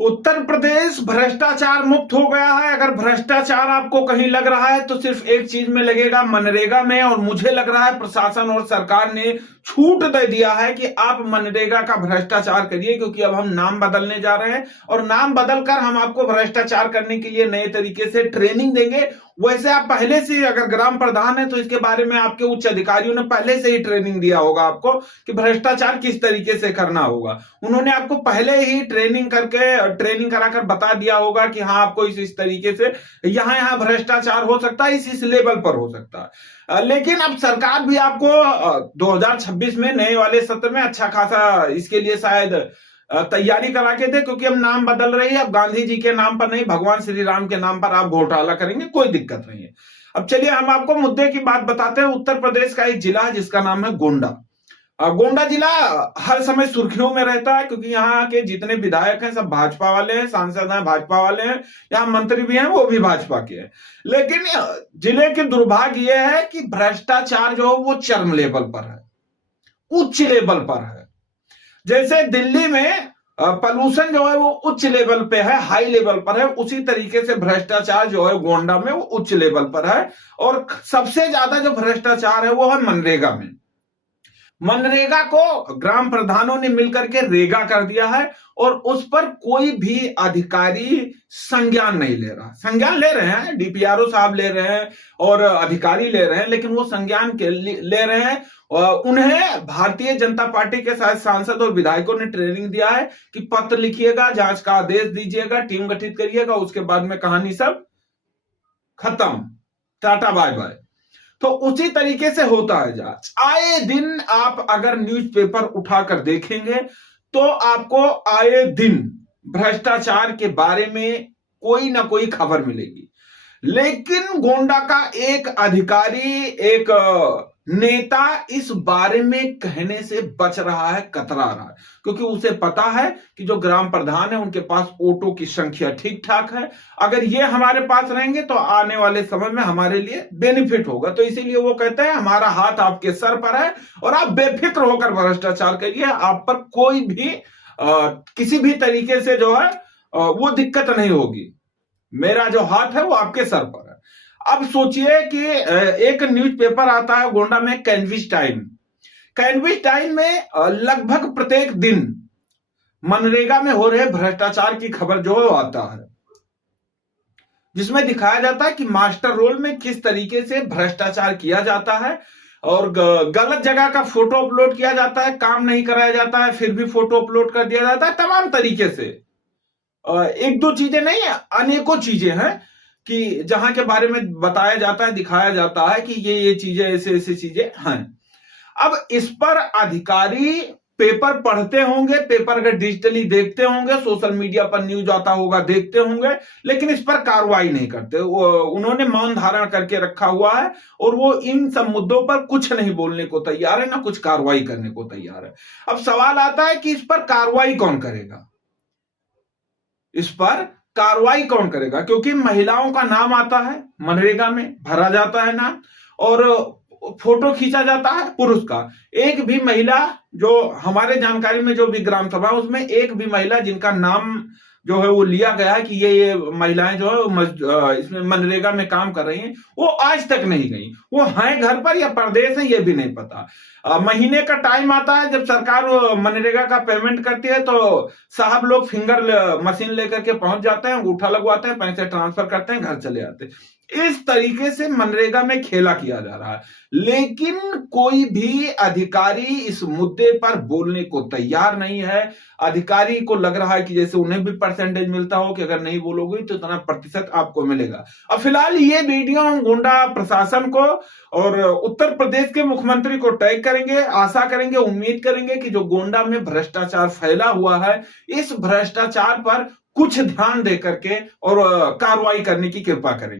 उत्तर प्रदेश भ्रष्टाचार मुक्त हो गया है। अगर भ्रष्टाचार आपको कहीं लग रहा है तो सिर्फ एक चीज में लगेगा, मनरेगा में। और मुझे लग रहा है प्रशासन और सरकार ने छूट दे दिया है कि आप मनरेगा का भ्रष्टाचार करिए, क्योंकि अब हम नाम बदलने जा रहे हैं और नाम बदलकर हम आपको भ्रष्टाचार करने के लिए नए तरीके से ट्रेनिंग देंगे। वैसे आप पहले से, अगर ग्राम प्रधान है तो इसके बारे में आपके उच्च अधिकारियों ने पहले से ही ट्रेनिंग दिया होगा आपको कि भ्रष्टाचार किस तरीके से करना होगा। उन्होंने आपको पहले ही ट्रेनिंग कराकर बता दिया होगा कि हाँ, आपको इस तरीके से यहां भ्रष्टाचार हो सकता है, इस लेवल पर हो सकता है। लेकिन अब सरकार भी आपको 2026 में नए वाले सत्र में अच्छा खासा इसके लिए शायद तैयारी करा के दे, क्योंकि अब नाम बदल रही है। अब गांधी जी के नाम पर नहीं, भगवान श्री राम के नाम पर आप घोटाला करेंगे, कोई दिक्कत नहीं है। अब चलिए हम आपको मुद्दे की बात बताते हैं। उत्तर प्रदेश का एक जिला है जिसका नाम है गोंडा। गोंडा जिला हर समय सुर्खियों में रहता है, क्योंकि यहाँ के जितने विधायक हैं सब भाजपा वाले हैं, सांसद हैं भाजपा वाले हैं, यहाँ मंत्री भी हैं वो भी भाजपा के हैं। लेकिन जिले के दुर्भाग्य ये है कि भ्रष्टाचार जो है वो चरम लेवल पर है, उच्च लेवल पर है। जैसे दिल्ली में पॉल्यूशन जो है वो उच्च लेवल पे है, हाई लेवल पर है, उसी तरीके से भ्रष्टाचार जो है गोंडा में वो उच्च लेवल पर है। और सबसे ज्यादा जो भ्रष्टाचार है वो है मनरेगा में। मनरेगा को ग्राम प्रधानों ने मिलकर के रेगा कर दिया है और उस पर कोई भी अधिकारी संज्ञान नहीं ले रहा। संज्ञान ले रहे हैं, डीपीआरओ साहब ले रहे हैं और अधिकारी ले रहे हैं, लेकिन वो संज्ञान के ले रहे हैं। उन्हें भारतीय जनता पार्टी के साथ सांसद और विधायकों ने ट्रेनिंग दिया है कि पत्र लिखिएगा, जांच का आदेश दीजिएगा, टीम गठित करिएगा, उसके बाद में कहानी सब खत्म, टाटा बाय बाय। तो उसी तरीके से होता है जांच। आए दिन आप अगर न्यूज़पेपर उठाकर देखेंगे तो आपको आए दिन भ्रष्टाचार के बारे में कोई ना कोई खबर मिलेगी। लेकिन गोंडा का एक अधिकारी, एक नेता इस बारे में कहने से बच रहा है, कतरा रहा है, क्योंकि उसे पता है कि जो ग्राम प्रधान है उनके पास वोटों की संख्या ठीक ठाक है। अगर ये हमारे पास रहेंगे तो आने वाले समय में हमारे लिए बेनिफिट होगा। तो इसीलिए वो कहते हैं हमारा हाथ आपके सर पर है और आप बेफिक्र होकर भ्रष्टाचार करिए, आप पर कोई भी किसी भी तरीके से जो है वो दिक्कत नहीं होगी। मेरा जो हाथ है वो आपके सर पर है। अब सोचिए कि एक न्यूज़पेपर आता है गोंडा में, कैनविस टाइम। कैनविस टाइम में लगभग प्रत्येक दिन मनरेगा में हो रहे भ्रष्टाचार की खबर जो है आता है, जिसमें दिखाया जाता है कि मास्टर रोल में किस तरीके से भ्रष्टाचार किया जाता है और गलत जगह का फोटो अपलोड किया जाता है, काम नहीं कराया जाता है फिर भी फोटो अपलोड कर दिया जाता है, तमाम तरीके से। एक दो चीजें नहीं, अनेकों चीजें हैं कि जहां के बारे में बताया जाता है, दिखाया जाता है कि ये चीजें ऐसे ऐसे चीजें हैं। अब इस पर अधिकारी पेपर पढ़ते होंगे, पेपर अगर डिजिटली देखते होंगे, सोशल मीडिया पर न्यूज आता होगा देखते होंगे, लेकिन इस पर कार्रवाई नहीं करते। उन्होंने मौन धारण करके रखा हुआ है और वो इन सब मुद्दों पर कुछ नहीं बोलने को तैयार है, ना कुछ कार्रवाई करने को तैयार है। अब सवाल आता है कि इस पर कार्रवाई कौन करेगा, इस पर कार्रवाई कौन करेगा, क्योंकि महिलाओं का नाम आता है, मनरेगा में भरा जाता है नाम और फोटो खींचा जाता है पुरुष का। एक भी महिला, जो हमारे जानकारी में जो भी ग्राम सभा उसमें एक भी महिला जिनका नाम जो है वो लिया गया है कि ये महिलाएं जो है इसमें मनरेगा में काम कर रही हैं, वो आज तक नहीं गई। वो हैं घर पर या परदेश है ये भी नहीं पता। महीने का टाइम आता है जब सरकार मनरेगा का पेमेंट करती है तो साहब लोग फिंगर मशीन लेकर के पहुंच जाते हैं, अंगूठा लगवाते हैं, पैसे ट्रांसफर करते हैं, घर चले आते हैं। इस तरीके से मनरेगा में खेला किया जा रहा है, लेकिन कोई भी अधिकारी इस मुद्दे पर बोलने को तैयार नहीं है। अधिकारी को लग रहा है कि जैसे उन्हें भी परसेंटेज मिलता हो कि अगर नहीं बोलोगे तो इतना प्रतिशत आपको मिलेगा। अब फिलहाल ये वीडियो हम गोंडा प्रशासन को और उत्तर प्रदेश के मुख्यमंत्री को टैग करेंगे। आशा करेंगे, उम्मीद करेंगे कि जो गोंडा में भ्रष्टाचार फैला हुआ है, इस भ्रष्टाचार पर कुछ ध्यान दे करके और कार्रवाई करने की कृपा करेंगे।